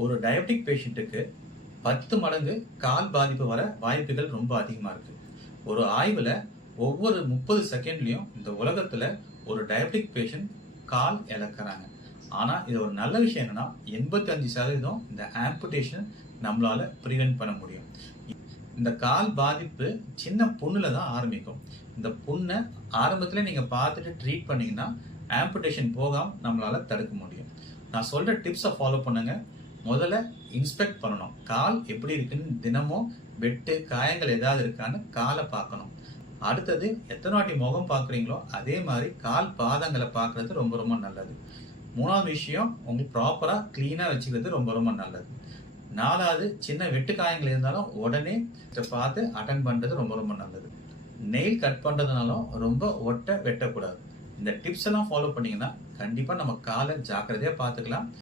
ஒரு டயபெட்டிக் பேஷண்ட்டுக்கு 10 மடங்கு கால் பாதிப்பு வர வாய்ப்புகள் ரொம்ப அதிகமா இருக்கு. ஒரு ஆய்வுல ஒவ்வொரு 30 செகண்ட்லயும் இந்த உலகத்துல ஒரு டயபெட்டிக் பேஷண்ட் கால் இழக்கிறாங்க. ஆனா இது ஒரு நல்ல விஷயம் என்னன்னா 85% இந்த ஆம்புடேஷன் நம்மளால பிரிவென்ட் பண்ண முடியும். இந்த கால் பாதிப்பு சின்ன புண்ணுல தான் ஆரம்பிக்கும். இந்த புண்ணை ஆரம்பத்துல நீங்க பார்த்துட்டு ட்ரீட் பண்ணீங்கன்னா ஆம்புடேஷன் போகாம நம்மளால தடுக்க முடியும். நான் சொல்ற டிப்ஸை ஃபாலோ பண்ணுங்க. முதல்ல இன்ஸ்பெக்ட் பண்ணணும். கால் எப்படி இருக்குன்னு தினமும் வெட்டு காயங்கள் ஏதாவது இருக்கான்னு காலை பார்க்கணும். அடுத்தது எத்தனை வாட்டி முகம் பார்க்குறீங்களோ அதே மாதிரி கால் பாதங்களை பார்க்கறது ரொம்ப ரொம்ப நல்லது. மூணாவது விஷயம், உங்களுக்கு ப்ராப்பரா கிளீனா வச்சுக்கிறது ரொம்ப ரொம்ப நல்லது. நாலாவது, சின்ன வெட்டு காயங்கள் இருந்தாலும் உடனே பார்த்து அட்டன் பண்றது ரொம்ப ரொம்ப நல்லது. நெயில் கட் பண்றதுனாலும் ரொம்ப வெட்டக்கூடாது. இந்த டிப்ஸ் எல்லாம் ஃபாலோ பண்ணீங்கன்னா கண்டிப்பா நம்ம காலை ஜாக்கிரதையா பார்த்துக்கலாம்.